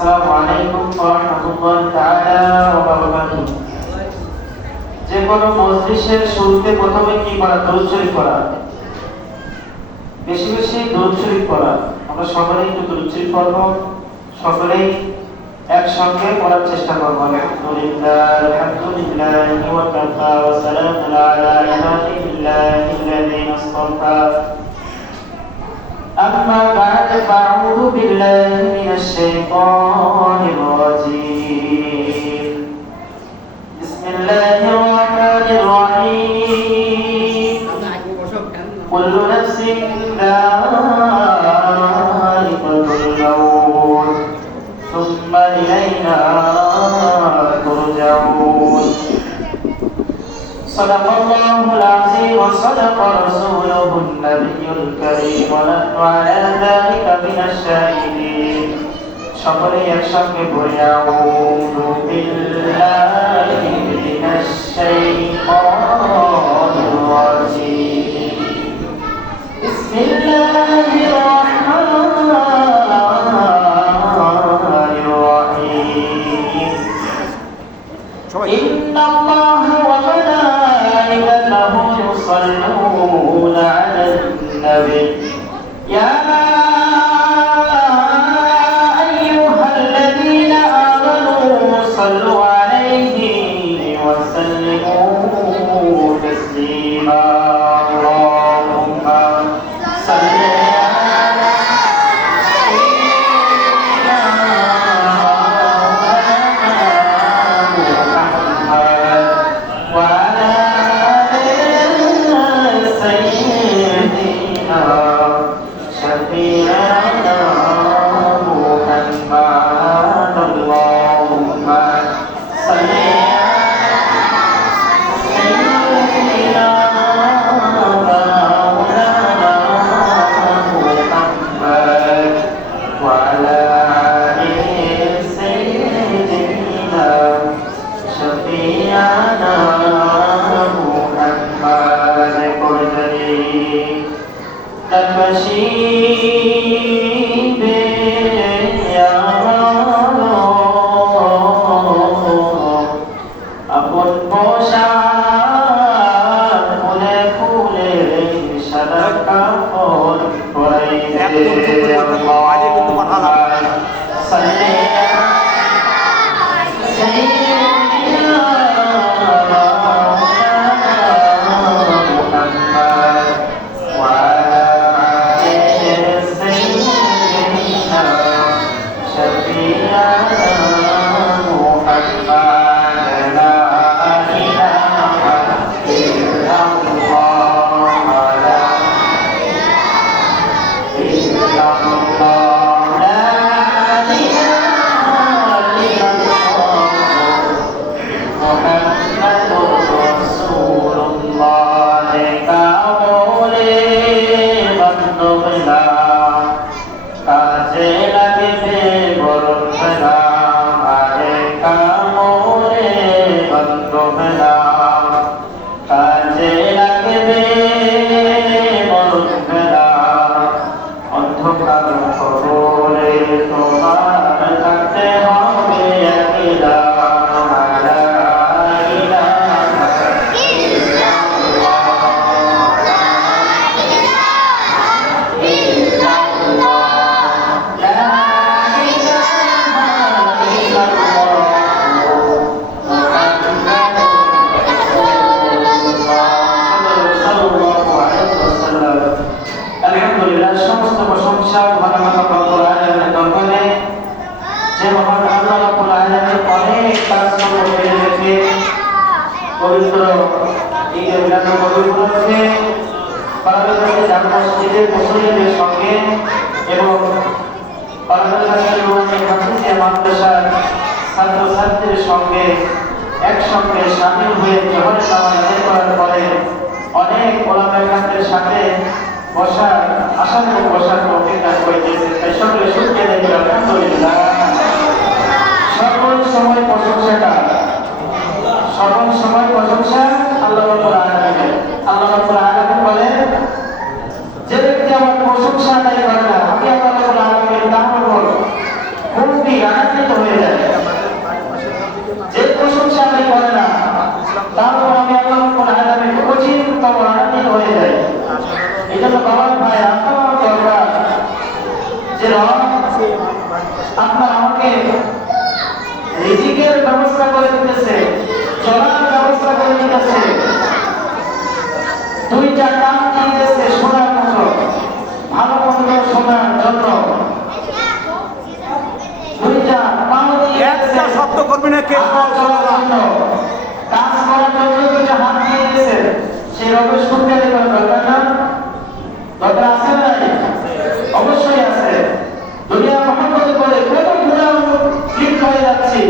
আসসালামু আলাইকুম ওয়া রাহমাতুল্লাহি তাআলা ওয়া বারাকাতুহু। যে কোনো মজলিসের শুরুতে প্রথমে কি করা? দরুদ শরীফ পড়া। বেশি বেশি দরুদ শরীফ পড়া। আমরা সকলেই একটু দরুদ শরীফ পড়ব। সকলেই একসঙ্গে পড়ার চেষ্টা করব। আলহামদুলিল্লাহি ওয়া কাফা ওয়া সালামুন আলা ইবাদিল্লাহিল্লাযীনা ইসতাফা। أما بعد فأعوذ بالله من الشيطان الرجيم. بسم الله الرحمن الرحيم. كل نفس ذائقة الموت ثم إلينا ترجعون. صدق الله العظيم وصدق رسوله النبي الكريم ونحن على ذلك من الشاهدين. সকলে একসঙ্গে পড়ি আউযু বিল্লাহি মিনাশ শাইতানির রাজীম। বিসমিল্লাহির রাহমানির রাহিম। ইন্নাল্লাহা ওয়া মালাইকাতাহু ইউসাল্লুনা আলান নবী ইয়া আইয়ুহাল্লাযীনা আমানু সাল্লু আলাইহি ওয়া সাল্লিমু তাসলিমা। আল্লাহুম্মা সাল্লি ছাত্রছাত্রীদের সঙ্গে একসঙ্গে শামিল হয়ে জোহরের নামাজ আদায় করার পরে অনেক ওলামায়ে কেরামের সাথে বসার আসার বসার তৌফিক দান করেছেন। তাই সকলে শুকরিয়া আদায় করি আলহামদুলিল্লাহ। সকল সময় প্রশংসা আল্লাহ রাব্বুল আলামিনের। আল্লাহ রাব্বুল আলামিন বলেন, যে ব্যক্তি আমার প্রশংসা আদায় করে না, আমি আল্লাহ রাব্বুল আলামিন তার উপর খুবই হয়ে যায়। এই জন্য বাবার ভাই আপনার দরকার যে রব আপনার আমাকে রিজিকের ব্যবস্থা করে দিতেছে, চলার ব্যবস্থা করে দিতেছে, দুইটা কান দিয়েছে শোনার মতো, ভালো মন্দ শোনার জন্য, দুইটা পাও দিয়েছে শব্দ করবি না কে চলার জন্য, কাজ করার জন্য দুইটা হাত দিয়েছে। সেই রবের শুকরিয়া দেওয়ার দরকার না? দরকার আছে না? অবশ্যই আছে। দুনিয়া মহব্বত করে কত গুনাহ লিপ্ত হয়ে যাচ্ছি,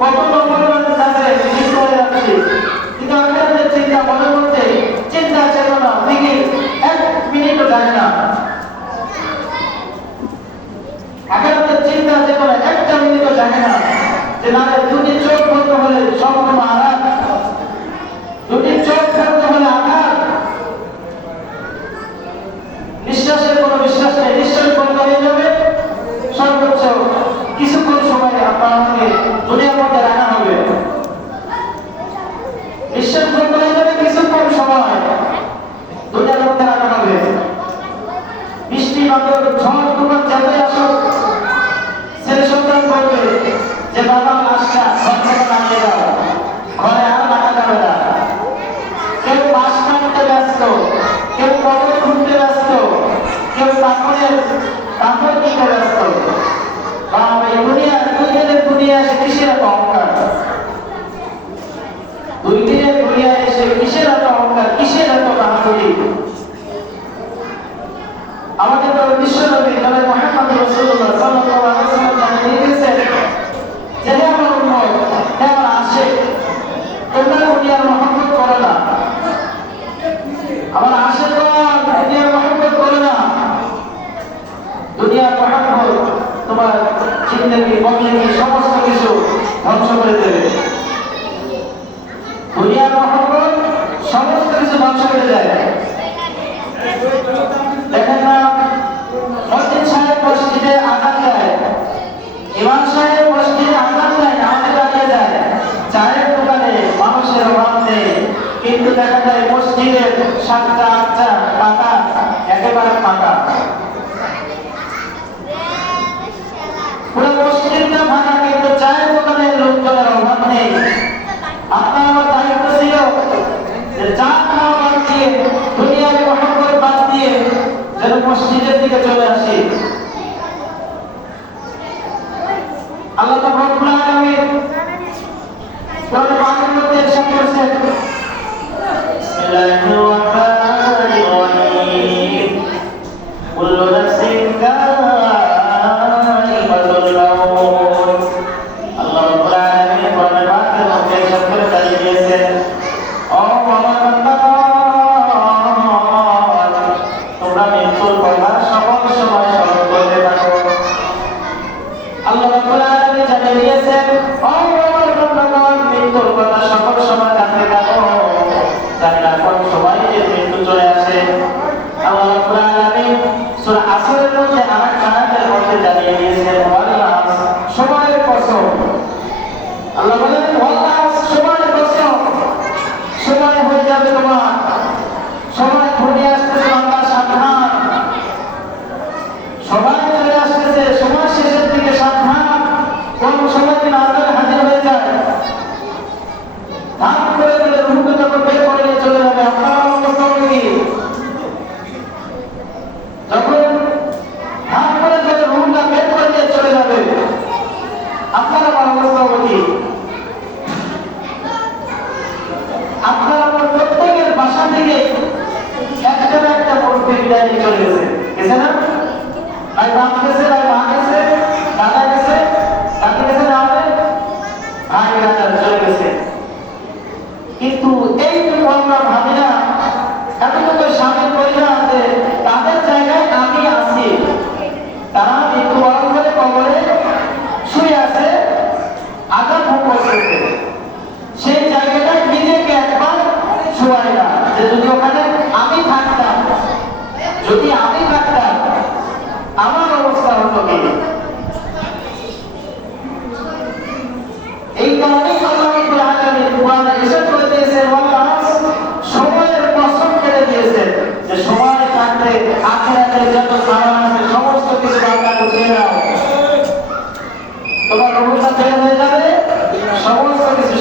কত নম্বরের কাছে লিপ্ত হয়ে যাচ্ছি, কিন্তু আখিরাতের চিন্তা মনের মধ্যে চিন্তা চেতনা থেকে এক মিনিটও যায় না। আখিরাতের চিন্তা চেতনা একটা মিনিটও যায় না যে না দুটি চোখ বন্ধ হলে সম্পূর্ণ আঘাত, দুটি চোখ বন্ধ হলে আঘাত, নিঃশ্বাসের কোনো বিশ্বাস নেই, নিঃশ্বাস বন্ধ হয়ে যাবে, সর্বোচ্চ কিছুক্ষণ সময় আপনার আমাকে দুনিয়ার মধ্যে রাখা হবে, নিঃশ্বাস বন্ধ হয়ে যাবে, কিছুক্ষণ সময় দুনিয়ার মধ্যে রাখা হবে। বৃষ্টি বাদল ঝড় তুফান যাতে আসুক, ছেলে সন্তান বলবে যে বাবা লাশটা ঘর থেকে নামিয়ে দাও, ঘরে আর রাখা যাবে না। কেউ বাস কাটতে ব্যস্ত, কেউ কবর খুঁজতে ব্যস্ত, কেউ কাপড় দিতে ব্যস্ত। বাবা এই দুনিয়া দুই দিনের দুনিয়া এসে কিসের এত অহংকার, দুই দিনের দুনিয়া এসে কিসের এত অহংকার, কিসের এত বাহাদুরি। আমাদের তো বিশ্বনবী জনাব মুহাম্মদ রাসূলুল্লাহ সাল্লাল্লাহু আলাইহি ওয়াসাল্লাম জানিয়ে দিয়েছেন যে হে আমার উম্মত, হে আমার আশিক, তোমরা দুনিয়ার মহব্বত করো না, আমার আশিকগণ দুনিয়ার মহব্বত করো না। দুনিয়ার মহব্বত তোমার জিন্দেগি বন্দগি সমস্ত কিছু ধ্বংস করে দেবে। দুনিয়ার মহব্বত সমস্ত কিছু ধ্বংস করে দেয়। দেখেন না, মসজিদ সাহেব মসজিদে আজান দেয়, ইমাম সাহেব মসজিদে আজান দেয়, আমাদের দাঁড়িয়ে যায়, চায়ের দোকানে মানুষের অভাব নেই, কিন্তু দেখা যায় মসজিদের 7টা 8টা পাতা একেবারে ফাঁকা, পুরো মসজিদটা ফাঁকা, কিন্তু চায়ের দোকানে লোকজনের অভাব নেই। আপনার আমার দায়িত্ব ছিল যে চা খাওয়া বাদ দিয়ে, দুনিয়ার মহব্বত বাদ দিয়ে যেন মসজিদের দিকে চলে আসি। আল্লাহ রব্বুল আলামিন কোরআন পাকের মধ্যে ইরশাদ করেছেন, বিসমিল্লাহির রাহমানির রহিম, কুল্লু নাফসিন যায়িকাতুল মাউত। আল্লাহ রব্বুল আলামিন কোরআন পাকের মধ্যে ইরশাদ করে জানিয়ে দিয়েছেন, ও আমার বান্দাগণ, তোমরা মৃত্যুর কথা সকল সময় স্মরণ করতে থাকো। আল্লাহ রাব্বুল আলামিন জানিয়ে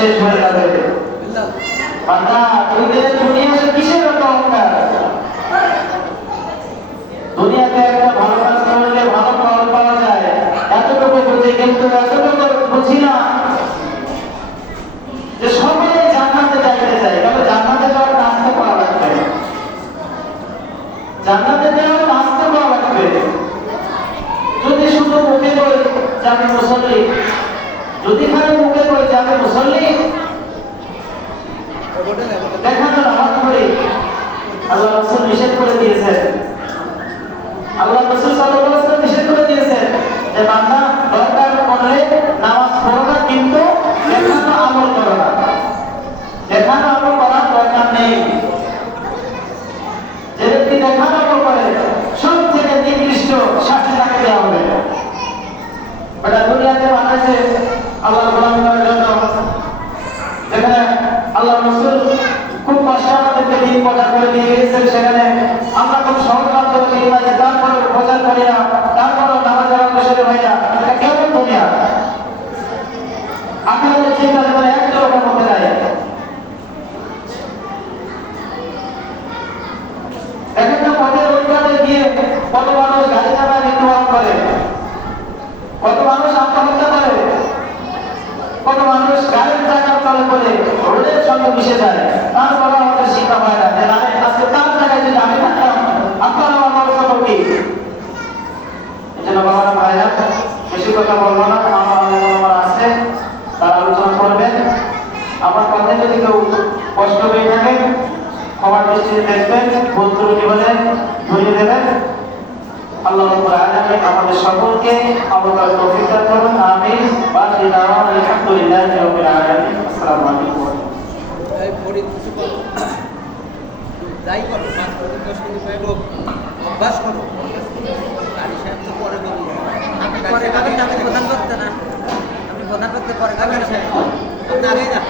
শেষ হয়ে যাবে। বান্দা তুই দুনিয়াতে কিসের এত অহংকার? দুনিয়াতে একটা ভালো কাজ করলে ভালো ফল পাওয়া যায় এতটুকু বুঝি, কিন্তু এতটুকু বুঝি না যে সবাই জান্নাতে যাইতে চায়, তবে জান্নাতে যাওয়ার রাস্তা পাওয়া লাগবে। জান্নাতে যাওয়ার রাস্তা পাওয়া লাগবে। যদি শুধু মুখে বই যাবে মুসল্লি, যদি খালি মুখে বই যাবে মুসল্লি, দেখানো নামাজ পড়ি, আল্লাহ রাসূল নিষেধ করে দিয়েছেন। আল্লাহ রাসূল সাল্লাল্লাহু আলাইহি ওয়াসাল্লাম নিষেধ করে দিয়েছেন যে বান্দা দরকার পড়লে নামাজ পড়ো না, কিন্তু দেখানো আমল করো না। দেখানো আমল করার দরকার নেই। যে ব্যক্তি দেখানো আমল করে সব থেকে নিকৃষ্ট শাস্তি তাকে দেওয়া হবে। এটা দুনিয়াতে বানাইছে আল্লাহ গোলামি করার জন্য। যেখানে আল্লাহ রাসূল খুব কষ্ট আমাদেরকে দিন প্রচার করে দিয়ে গেছেন, সেখানে আমরা খুব সহজ মাধ্যমে দিয়ে পাইছি, তারপরে প্রচার করি না, তারপরে নামাজ বসে ভাইয়া, এটা কেমন দুনিয়া? আপনাদের চিন্তা করে একটা লোকের মধ্যে নাই। একটা পথের ওইখানে গিয়ে কত মানুষ গাড়ি চালায় মৃত্যুবরণ করে, কত মানুষ আত্মহত্যা করে, কত মানুষ গাড়ির চাকার তলে পড়ে রোডের সঙ্গে মিশে যায়। তারপরে আমাদের শিক্ষা হয় না যে আজকে তার জায়গায় যদি আমি থাকতাম আপনারা আমার খবর কি? এই জন্য বাবারা ভাইরা বেশি কথা বলবো না, আমার আছে তারা আলোচনা করবেন। আমার কথায় যদি কেউ কষ্ট পেয়ে থাকে ক্ষমার দৃষ্টিতে দেখবেন, ভুল ত্রুটি হলে ধরিয়ে দেবেন। আল্লাহ রাব্বুল আলামিন আমাদের সকলকে অবতার তৌফিক দান করুন। আমিন। বাকি দাওয়াত আলহামদুলিল্লাহি রাব্বিল আলামিন। আসসালামু আলাইকুম। এই পড়ি কিছু করো, যাই করো, 5 মিনিট 10 মিনিট পাইবো, অভ্যাস করো। গাড়ি সাহেব তো পরে বলি, আপনি পরে গাড়ি আমি প্রধান করতে না, আমি প্রধান করতে পরে গাড়ি সাহেব আপনি আগেই না।